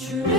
true.